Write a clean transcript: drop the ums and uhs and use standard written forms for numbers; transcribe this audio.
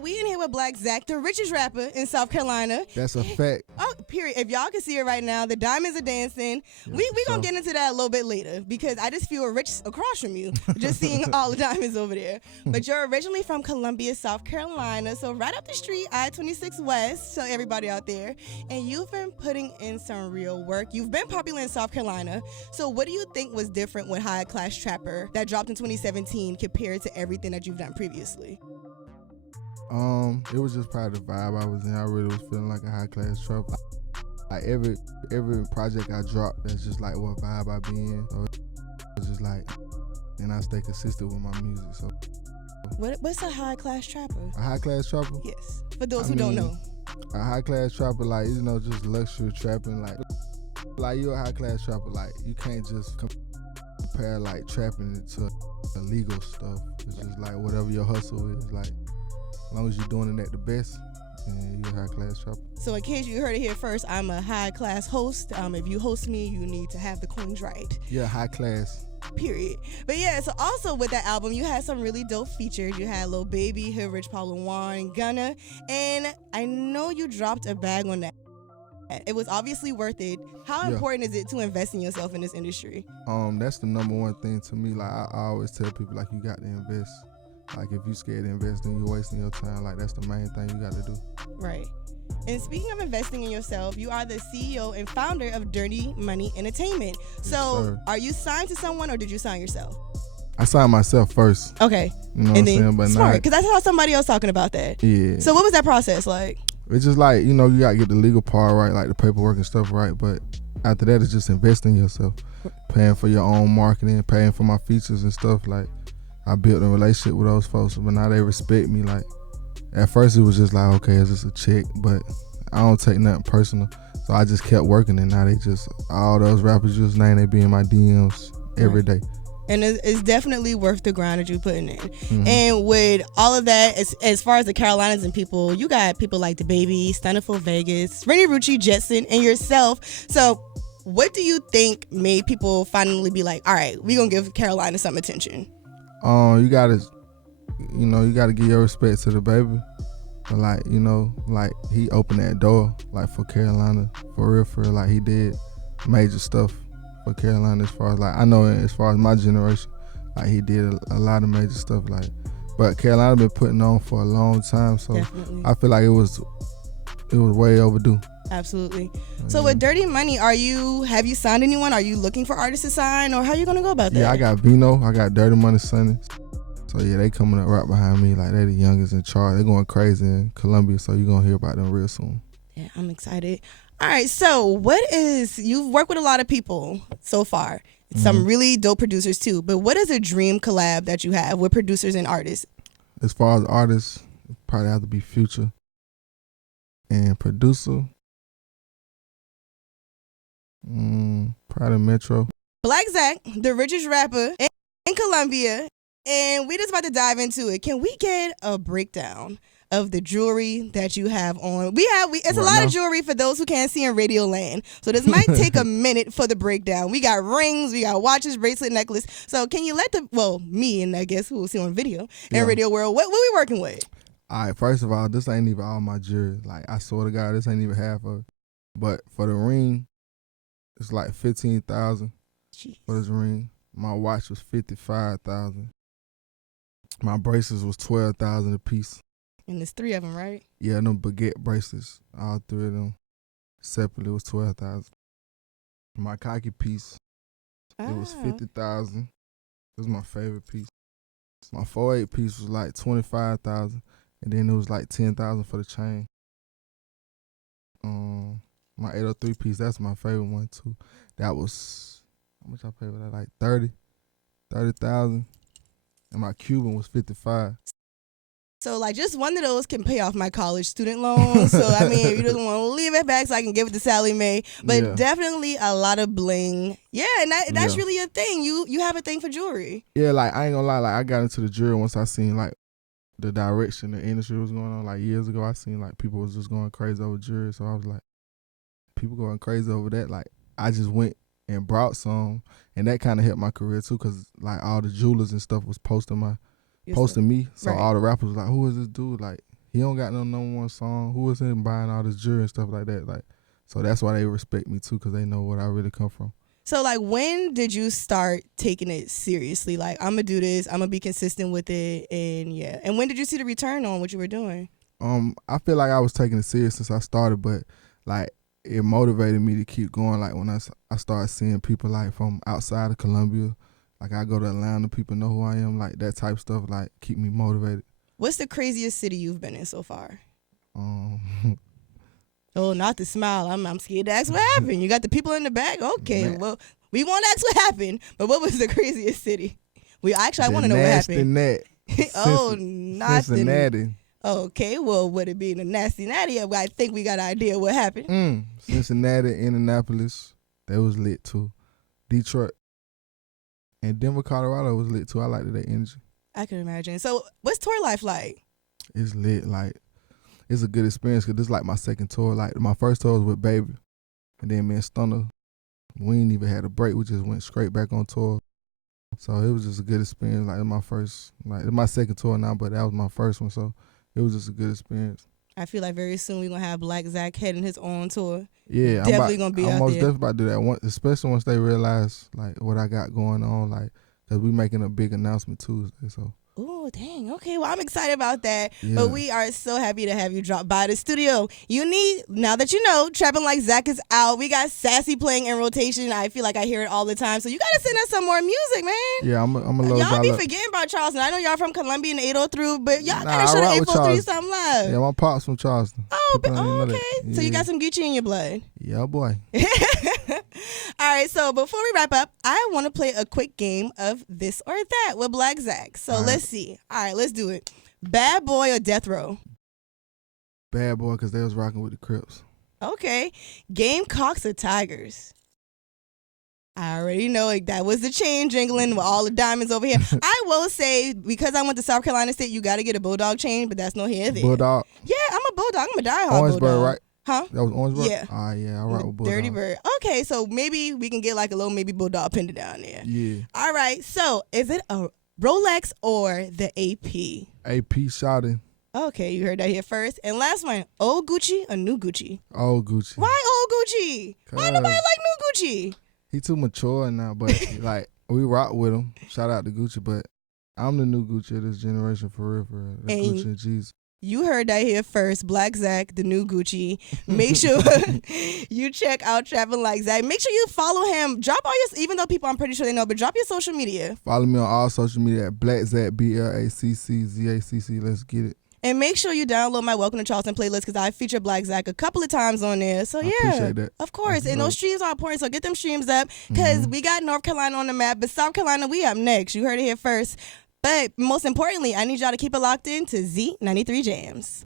We in here with Blacc, Zacc, the richest rapper in South Carolina. That's a fact. Oh, period. If y'all can see it right now, the diamonds are dancing. Yeah, we for gonna sure. get into that a little bit later because I just feel rich across from you, just seeing all the diamonds over there. But you're originally from Columbia, South Carolina, so right up the street, I-26 West, so everybody out there. And you've been putting in some real work. You've been popular in South Carolina. So what do you think was different with High Class Trapper that dropped in 2017 compared to everything that you've done previously? It was just probably the vibe I was in. I really was feeling like a high class trapper. Like every project I dropped, that's just like what vibe I be in. So it's just like, and I stay consistent with my music. So What's a High Class Trapper? a high class trapper, Yes, for those who don't know. a high class trapper, like just luxury trapping. Like you a high class trapper, like you can't just compare like trapping it to illegal stuff. It's just like whatever your hustle is, like. As long as you're doing it at the best, then you're a high class trapper. So in case you heard it here first, I'm a high class host. If you host me, you need to have the coins right. Yeah, high class. Period. But yeah, so also with that album, you had some really dope features. You had Lil Baby, Hood Rich, Paul Warren, Gunna, and I know you dropped a bag on that. It was obviously worth it. How important is it to invest in yourself in this industry? That's the number one thing to me. Like I always tell people, like you got to invest. Like if you scared to invest, then you're wasting your time. Like that's the main thing you got to do. Right. And speaking of investing in yourself, you are the CEO and founder of Dirty Money Entertainment. So are you signed to someone or did you sign yourself? I signed myself first. Okay. You know what I'm saying? But smart, because I saw somebody else talking about that. Yeah. So what was that process like? It's just like, you got to get the legal part right, like the paperwork and stuff right. But after that, it's just investing in yourself. Paying for your own marketing, paying for my features and stuff. Like, I built a relationship with those folks, but now they respect me. Like, at first it was just like, okay, it's just a check, but I don't take nothing personal. So I just kept working, and now they just, all those rappers you just named, they be in my DMs every day. And it's definitely worth the grind that you're putting in. Mm-hmm. And with all of that, as far as the Carolinas and people, you got people like DaBaby, Stunnerful Vegas, Rennie Rucci, Jetson, and yourself. So what do you think made people finally be like, all right, we're going to give Carolina some attention? You gotta give your respect to DaBaby. But like he opened that door, like for Carolina, for real, like he did major stuff for Carolina as far as like, I know as far as my generation, like he did a lot of major stuff, like, but Carolina been putting on for a long time, so definitely. I feel like it was way overdue. Absolutely. So with Dirty Money, have you signed anyone? Are you looking for artists to sign, or how are you gonna go about that? Yeah, I got Vino, I got Dirty Money Sonny. So yeah, they coming up right behind me. Like they the youngest in charge. They going crazy in Columbia, so you gonna hear about them real soon. Yeah, I'm excited. All right, so you've worked with a lot of people so far. Some really dope producers too. But what is a dream collab that you have with producers and artists? As far as artists, it probably have to be Future and producer. Probably Metro. Blacc Zacc, the richest rapper in Columbia, and we're just about to dive into it. Can we get a breakdown of the jewelry that you have on? It's a lot of jewelry for those who can't see in Radio Land. So this might take a minute for the breakdown. We got rings, we got watches, bracelet, necklace. So can you let me and I guess who will see on video and Radio World, what we working with? All right, first of all, this ain't even all my jewelry. Like, I swear to God, this ain't even half of it. But for the ring, it's like $15,000 for this ring. My watch was $55,000. My bracelets was $12,000 a piece. And there's 3 of them, right? Yeah, them baguette bracelets, all 3 of them separately was $12,000. My cocky piece, it was $50,000. It was my favorite piece. My 4/8 piece was like $25,000, and then it was like $10,000 for the chain. My 803 piece, that's my favorite one too. That was, how much I paid for that? Like $30,000. And my Cuban was $55,000. So like just one of those can pay off my college student loans. So I mean, if you don't want to leave it back so I can give it to Sally Mae. But definitely a lot of bling. Yeah, and that's really a thing. You have a thing for jewelry. Yeah, like I ain't gonna lie, like I got into the jewelry once I seen like the direction the industry was going on. Like years ago, I seen like people was just going crazy over jewelry. So I was like, people going crazy over that. Like I just went and brought some, and that kind of helped my career too, cause like all the jewelers and stuff was posting me. So all the rappers was like, who is this dude? Like He don't got no number one song. Who was in buying all this jewelry and stuff like that? Like, so that's why they respect me too, because they know what I really come from. So, like, when did you start taking it seriously? Like, I'm gonna do this. I'm gonna be consistent with it, and yeah. And when did you see the return on what you were doing? I feel like I was taking it serious since I started, but like it motivated me to keep going. Like when I started seeing people like from outside of Columbia, like I go to Atlanta, people know who I am, like that type of stuff, like keep me motivated. What's the craziest city you've been in so far? Oh, not the smile. I'm scared to ask what happened. You got the people in the back? Okay, well, we won't ask what happened, but what was the craziest city? I want to know what happened. Net. Not Cincinnati. Okay, well, would it be the nasty natty? I think we got an idea what happened. Cincinnati, Indianapolis, that was lit too. Detroit and Denver, Colorado was lit too. I liked that energy. I can imagine. So, what's tour life like? It's lit. Like, it's a good experience because this is like my second tour. Like, my first tour was with Baby, and then me and Stunner, we ain't even had a break. We just went straight back on tour. So it was just a good experience. Like, it's my second tour now, but that was my first one. So it was just a good experience. I feel like very soon we're going to have Blacc Zacc heading his own tour. Yeah, definitely going to be out there. I'm most definitely about to do that, especially once they realize like what I got going on, like, because we making a big announcement Tuesday. So. Oh, dang. Okay, well, I'm excited about that. Yeah. But we are so happy to have you drop by the studio. Now that you know, Trapping Like Zacc is out. We got Sassy playing in rotation. I feel like I hear it all the time. So you got to send us some more music, man. Yeah, I'm a little y'all be forgetting about Charleston. I know y'all from Columbia and 803, but y'all got to show the 843 something live. Yeah, my pop's from Charleston. Okay. Yeah. So you got some Gucci in your blood. Yeah, boy. All right, so before we wrap up, I want to play a quick game of this or that with Blacc Zacc. So let's see. All right, let's do it. Bad Boy or Death Row? Bad Boy, because they was rocking with the Crips. Okay. Gamecocks or Tigers? I already know that was the chain jingling with all the diamonds over here. I will say, because I went to South Carolina State, you got to get a Bulldog chain, but that's no here there. Bulldog? Yeah, I'm a Bulldog. I'm a diehard Orangeburg, Bulldog. right? Huh? That was Orangeburg? Yeah. Yeah, I rock with Bulldog. Dirty Bird. Okay, so maybe we can get like a little Bulldog pendant down there. Yeah. All right, so is it a Rolex or the AP? AP shouting. Okay, you heard that here first. And last one, old Gucci or new Gucci? Old Gucci. Why old Gucci? Why nobody like new Gucci? He too mature now, but like we rock with him. Shout out to Gucci, but I'm the new Gucci of this generation for real. The Gucci and G's. You heard that here first. Blacc Zacc, the new Gucci. Make sure you check out Trapping Like Zacc. Make sure you follow him. Drop all your, even though people I'm pretty sure they know, but drop your social media. Follow me on all social media at Blacc Zacc, BLACCZACC. Let's get it. And make sure you download my Welcome to Charleston playlist because I feature Blacc Zacc a couple of times on there. So yeah, I appreciate that. Of course. And those streams are important. So get them streams up because we got North Carolina on the map, but South Carolina, we up next. You heard it here first. But most importantly, I need y'all to keep it locked in to Z93 Jamz.